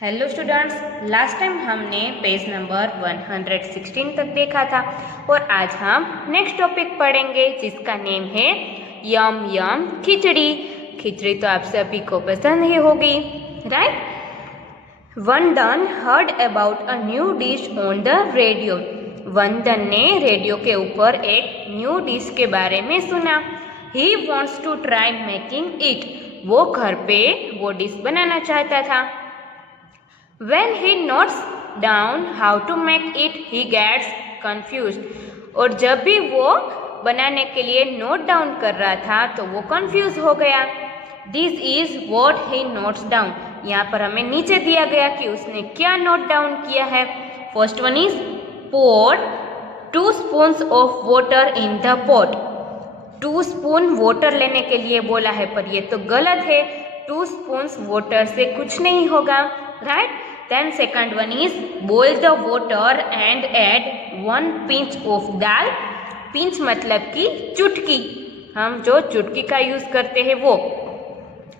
Hello students, last time हमने page number 116 तक देखा था और आज हम नेक्स्ट टॉपिक पढ़ेंगे जिसका नेम है यम यम खिचड़ी। खिचड़ी तो आप सभी को पसंद ही होगी, राइट? वंदन heard about a new dish on the radio. वंदन ने रेडियो के ऊपर एक न्यू डिश के बारे में सुना। He wants to try making it. वो घर पे वो डिश बनाना चाहता था। When he notes down how to make it, he gets confused. और जब भी वो बनाने के लिए नोट डाउन कर रहा था तो वो कंफ्यूज हो गया। This is what he notes down. यहाँ पर हमें नीचे दिया गया कि उसने क्या नोट डाउन किया है। First one is pour 2 spoons of water in the pot. 2 spoon water लेने के लिए बोला है, पर ये तो गलत है। 2 स्पून वाटर से कुछ नहीं होगा, right? Then second one is boil the water and add 1 pinch of dal. Pinch मतलब कि चुटकी, हम जो चुटकी का यूज करते हैं वो।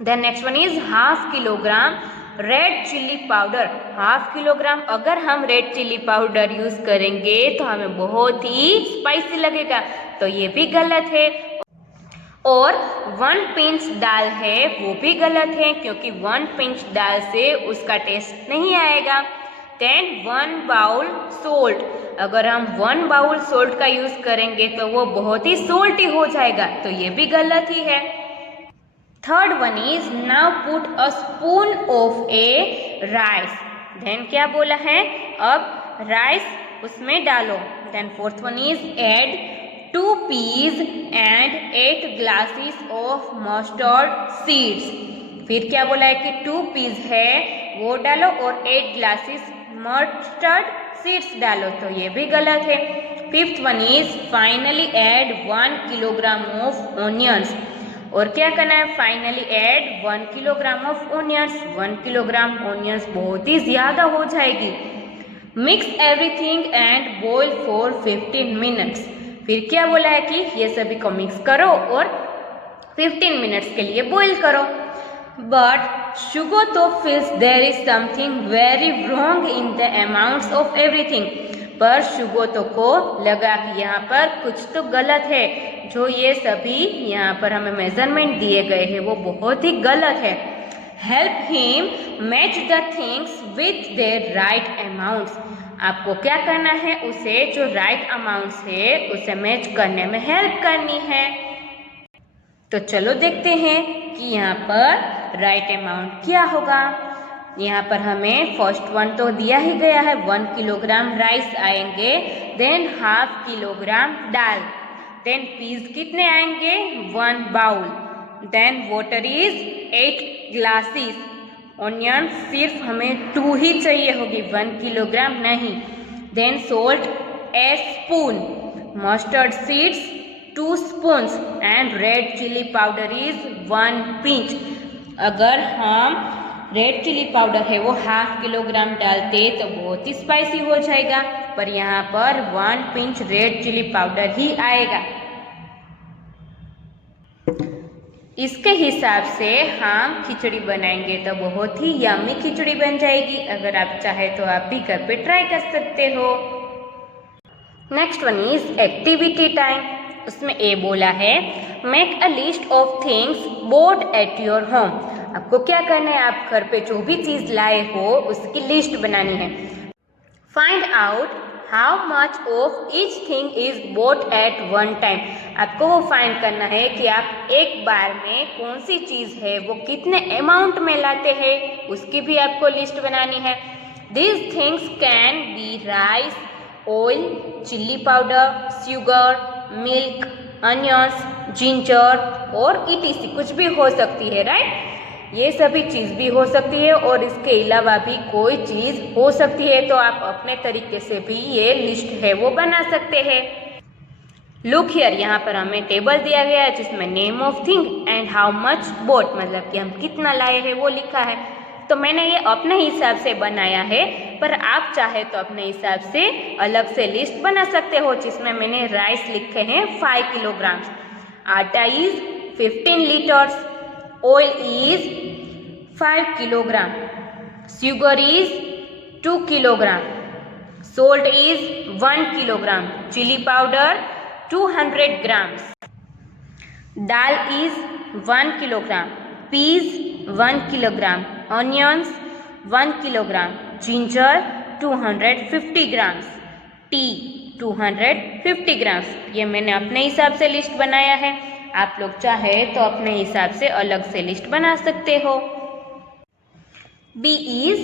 Then next one is ½ kilogram red chilli powder. ½ kilogram अगर हम रेड चिल्ली पाउडर यूज करेंगे तो हमें बहुत ही स्पाइसी लगेगा, तो ये भी गलत है। और 1 पिंच दाल है वो भी गलत है, क्योंकि 1 पिंच दाल से उसका टेस्ट नहीं आएगा। देन 1 बाउल सोल्ट, अगर हम 1 बाउल सोल्ट का यूज करेंगे तो वो बहुत ही सोल्टी हो जाएगा, तो ये भी गलत ही है। Third one is now put a spoon of a rice. Then क्या बोला है, अब राइस उसमें डालो। Then fourth one is add 2 peas and 8 glasses of mustard seeds। फिर क्या बोला है कि 2 peas है वो डालो और 8 glasses mustard seeds डालो, तो ये भी गलत है। Fifth one is finally add 1 kilogram of onions. और क्या करना है, finally add 1 kilogram of onions. 1 kilogram onions बहुत ही ज्यादा हो जाएगी। Mix everything and boil for 15 minutes. फिर क्या बोला है कि ये सभी को मिक्स करो और 15 मिनट्स के लिए बॉईल करो। But Sugato feels there is something very wrong in the amounts of everything. पर शुगोतो को लगा कि यहाँ पर कुछ तो गलत है, जो ये सभी यहाँ पर हमें मेजरमेंट दिए गए हैं वो बहुत ही गलत है। Help him match the things with their right amounts. आपको क्या करना है, उसे जो राइट अमाउंट्स है उसे मैच करने में हेल्प करनी है। तो चलो देखते हैं कि यहाँ पर राइट अमाउंट क्या होगा। यहाँ पर हमें फर्स्ट वन तो दिया ही गया है, 1 किलोग्राम राइस आएंगे। देन ½ किलोग्राम दाल। देन पीस कितने आएंगे, 1 bowl. Then water is 8 glasses. Onion सिर्फ हमें 2 ही चाहिए होगी, 1 किलोग्राम नहीं। Then salt a spoon, mustard seeds 2 spoons and red chilli powder is 1 pinch. अगर हम रेड चिली पाउडर है वो ½ किलोग्राम डालते तो बहुत ही स्पाइसी हो जाएगा, पर यहाँ पर 1 पिंच रेड चिली पाउडर ही आएगा। इसके हिसाब से हम खिचड़ी बनाएंगे तो बहुत ही यम्मी खिचड़ी बन जाएगी। अगर आप चाहे तो आप भी घर पे ट्राई कर सकते हो। Next one is activity time. उसमें ए बोला है make a list of things boat at your home. आपको क्या करना है, आप घर पे जो भी चीज लाए हो उसकी लिस्ट बनानी है। Find out how much of each thing is bought at one time. आपको वो फाइंड करना है कि आप एक बार में कौन सी चीज है वो कितने अमाउंट में लाते हैं, उसकी भी आपको लिस्ट बनानी है। These things can be rice, oil, chilli powder, sugar, milk, onions, ginger और ETC कुछ भी हो सकती है, राइट? ये सभी चीज़ भी हो सकती है और इसके अलावा भी कोई चीज़ हो सकती है, तो आप अपने तरीके से भी ये लिस्ट है वो बना सकते हैं। लुक हियर, यहाँ पर हमें टेबल दिया गया है जिसमें name of thing and how much boat, मतलब कि हम कितना लाए हैं वो लिखा है। तो मैंने ये अपने हिसाब से बनाया है, पर आप चाहे तो अपने हिसाब से अलग से लिस्ट बना सकते हो, जिसमें मैंने राइस लिखे हैं 5 किलोग्राम, आटा is 15 litres, oil is 5 kilogram, sugar is 2 kilogram, salt is 1 kilogram, chili powder 200 grams, dal is 1 kilogram, peas 1 kilogram, onions 1 kilogram, ginger 250 grams, tea 250 grams। ये मैंने अपने हिसाब से लिस्ट बनाया है, आप लोग चाहे तो अपने हिसाब से अलग से लिस्ट बना सकते हो। B is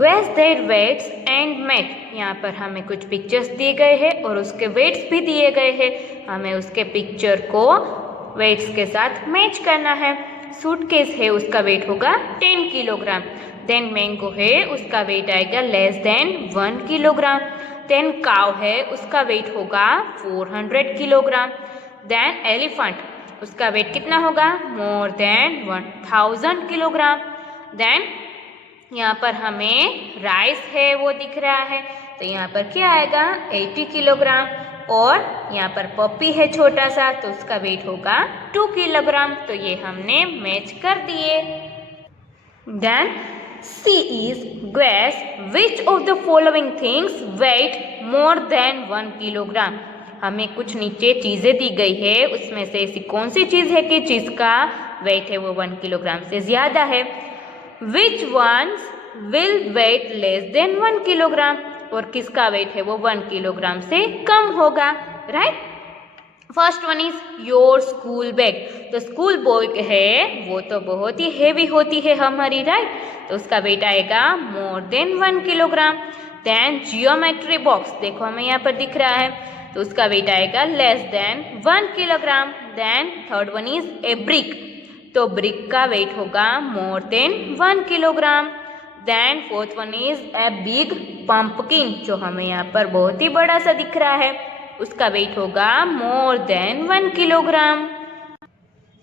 guess their weights and match। यहाँ पर हमें कुछ पिक्चर्स दिए गए हैं और उसके वेट्स भी दिए गए हैं, हमें उसके पिक्चर को वेट्स के साथ मैच करना है। सूटकेस है, उसका वेट होगा 10 किलोग्राम। देन मैंगो है, उसका वेट आएगा लेस देन 1 किलोग्राम। देन काव है, उसका वेट होगा 400 किलोग्राम। देन एलिफेंट, उसका वेट कितना होगा? More then 1000 kilogram. देन यहाँ पर हमें राइस है वो दिख रहा है, तो यहाँ पर क्या आएगा? 80 किलोग्राम। और यहाँ पर पपी है छोटा सा, तो उसका वेट होगा 2 किलोग्राम। तो ये हमने मैच कर दिए। Then C is guess which of the following things weight more than 1 kilogram. हमें कुछ नीचे चीजें दी गई है, उसमें से ऐसी कौन सी चीज है कि जिसका वेट है वो 1 किलोग्राम से ज्यादा है। Which ones will weight less than 1 kilogram, और किसका वेट है वो 1 किलोग्राम से कम होगा, right. First one is your school bag. तो स्कूल बैग है वो तो बहुत ही हेवी होती है हमारी, राइट, तो उसका वेट आएगा more than 1 kilogram. Then geometry box, देखो हमें यहाँ पर दिख रहा है, तो उसका वेट आएगा less than 1 kilogram. Then third one is a brick, तो ब्रिक का वेट होगा more than 1 kilogram. Then fourth one is a big pumpkin, जो हमें यहाँ पर बहुत ही बड़ा सा दिख रहा है, उसका वेट होगा more than 1 kilogram.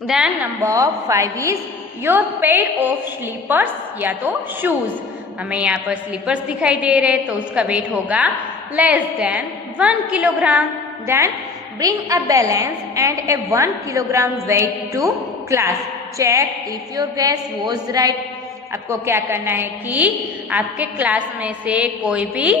Then number 5 is your pair of slippers, या तो शूज। हमें यहाँ पर स्लीपर्स दिखाई दे रहे, तो उसका वेट होगा less than 1 kilogram. Then bring a balance and a 1 kilogram weight to class, check if your guess was right. आपको क्या करना है कि आपके क्लास में से कोई भी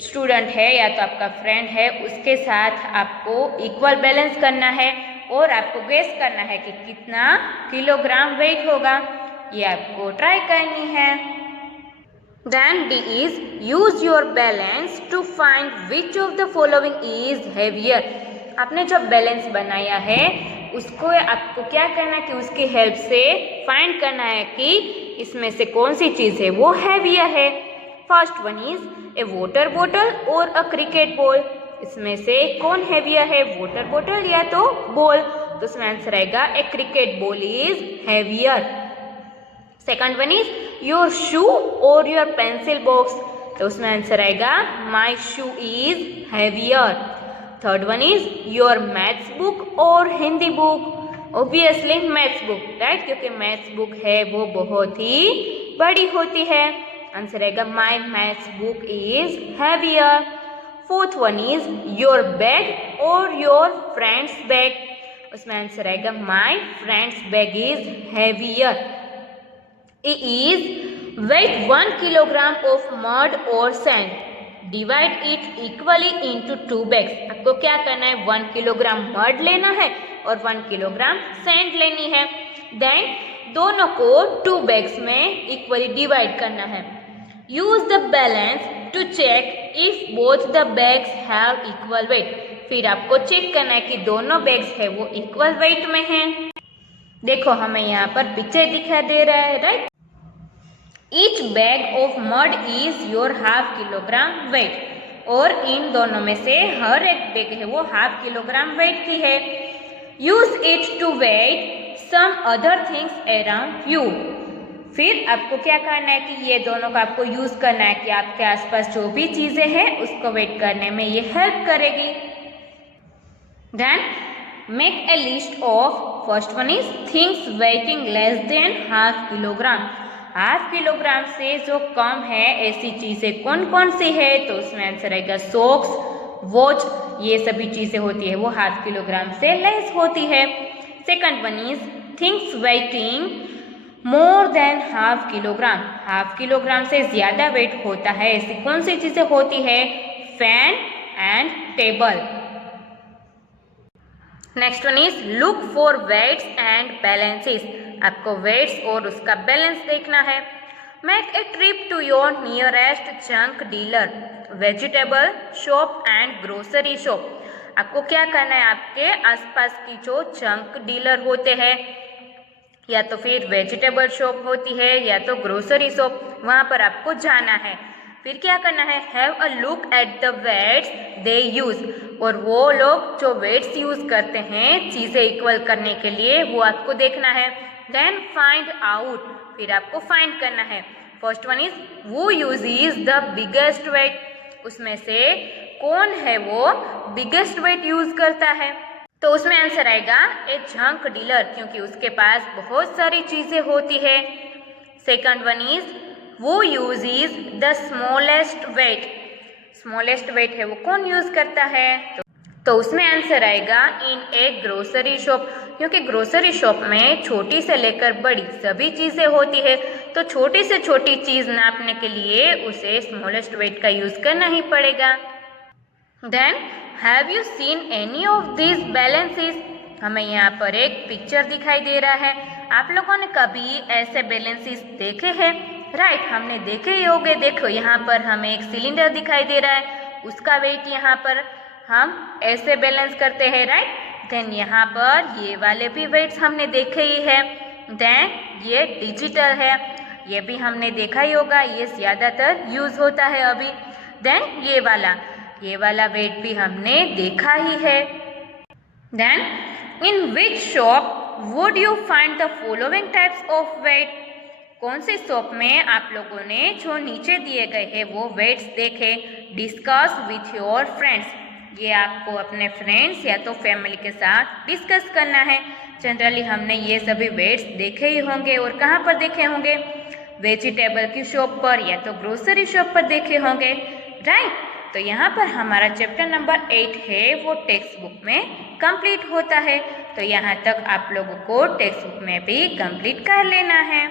स्टूडेंट है या तो आपका फ्रेंड है, उसके साथ आपको इक्वल बैलेंस करना है और आपको गेस करना है कि कितना किलोग्राम वेट होगा, ये आपको ट्राई करनी है। Then D is use your balance to find which of the following is heavier। आपने जब बैलेंस बनाया है उसको आपको क्या करना है कि उसकी हेल्प से फाइंड करना है कि इसमें से कौन सी चीज़ है वो हैवियर है। First one is A water bottle और अ क्रिकेट बॉल। इसमें से कौन हैवियर है, वाटर बॉटल या तो बॉल? तो इसमें आंसर आएगा a cricket ball is heavier. Second one is your shoe और योर पेंसिल बॉक्स, तो उसमें आंसर आएगा my shoe is heavier. Third one is your maths book और Hindi book, obviously maths book, right, क्योंकि maths book है वो बहुत ही बड़ी होती है। आंसर आएगा my maths book is heavier. Fourth one is your bag और योर फ्रेंड्स बैग, उसमें आंसर आएगा my friends bag is heavier. A is weight 1 kilogram of mud और sand, divide it equally into 2 bags. आपको क्या करना है, 1 kilogram mud लेना है और 1 किलोग्राम सैंड लेनी है। देन दोनों को 2 बैग्स में इक्वली डिवाइड करना है। Use the balance to check if both the bags have equal weight. फिर आपको चेक करना है कि दोनों बैग्स है वो इक्वल वेट में हैं। देखो हमें यहाँ पर पिक्चर दिखाई दे रहा है, right. Each bag of mud is your half kilogram weight, और इन दोनों में से हर एक बैग है वो हाफ किलोग्राम वेट की है। Use it to weigh some other things around you. फिर आपको क्या करना है कि ये दोनों का आपको यूज करना है कि आपके आसपास जो भी चीजें हैं उसको वेट करने में ये हेल्प करेगी। Then make a list of, first one is things weighing less than half kilogram. Half kilogram से जो कम है ऐसी चीजें कौन कौन सी है, तो उसमें आंसर आएगा सॉक्स, वॉच, ये सभी चीजें होती है वो हाफ किलोग्राम से लेस होती है। Second one is things waiting more than half kilogram, half kilogram से ज़्यादा वेट होता है ऐसी कौन सी चीज़ें होती है? Fan and table. Next one is look for weights and balances, आपको वेट्स और उसका बैलेंस देखना है। Make a trip to your nearest junk dealer, vegetable shop and grocery shop. आपको क्या करना है? आपके आसपास की जो जंक डीलर होते हैं या तो फिर वेजिटेबल शॉप होती है या तो ग्रोसरी शॉप, वहाँ पर आपको जाना है। फिर क्या करना है? Have a look at the weights they use, और वो लोग जो वेट्स यूज करते हैं चीज़ें इक्वल करने के लिए, वो आपको देखना है। देन फाइंड आउट, फिर आपको फाइंड करना है। फर्स्ट वन इज वो use is the biggest weight, उसमें से कौन है वो बिगेस्ट वेट यूज करता है? तो उसमें आंसर आएगा ए जंक डीलर, क्योंकि उसके पास बहुत सारी चीज़ें होती है। सेकंड वन इज वो use is the smallest weight, smallest weight है वो कौन यूज करता है? तो उसमें आंसर आएगा इन ए ग्रोसरी शॉप, क्योंकि ग्रोसरी शॉप में छोटी से लेकर बड़ी सभी चीज़ें होती है, तो छोटी से छोटी चीज़ नापने के लिए उसे स्मॉलेस्ट वेट का यूज़ करना ही पड़ेगा। Then have you seen any of this balances, हमें यहाँ पर एक पिक्चर दिखाई दे रहा है। आप लोगों ने कभी ऐसे बैलेंसेस देखे हैं? राइट, हमने देखे ही होंगे। देखो यहाँ पर हमें एक सिलेंडर दिखाई दे रहा है, उसका वेट यहाँ पर हम ऐसे बैलेंस करते हैं, राइट। देन यहाँ पर ये वाले भी वेट्स हमने देखे ही है। देन ये डिजिटल है, ये भी हमने देखा ही होगा, ये ज़्यादातर यूज़ होता है अभी। देन ये वाला वेट भी हमने देखा ही है। Then in which shop would you find the following types of weight, कौन सी शॉप में आप लोगों ने जो नीचे दिए गए हैं वो वेट्स देखे। डिस्कस विथ योर फ्रेंड्स, ये आपको अपने फ्रेंड्स या तो फैमिली के साथ डिस्कस करना है। जनरली हमने ये सभी वेट्स देखे ही होंगे, और कहाँ पर देखे होंगे? वेजिटेबल की शॉप पर या तो ग्रोसरी शॉप पर देखे होंगे, राइट। तो यहाँ पर हमारा चैप्टर नंबर 8 है वो टेक्स्ट बुक में कंप्लीट होता है। तो यहाँ तक आप लोगों को टेक्स्ट बुक में भी कंप्लीट कर लेना है।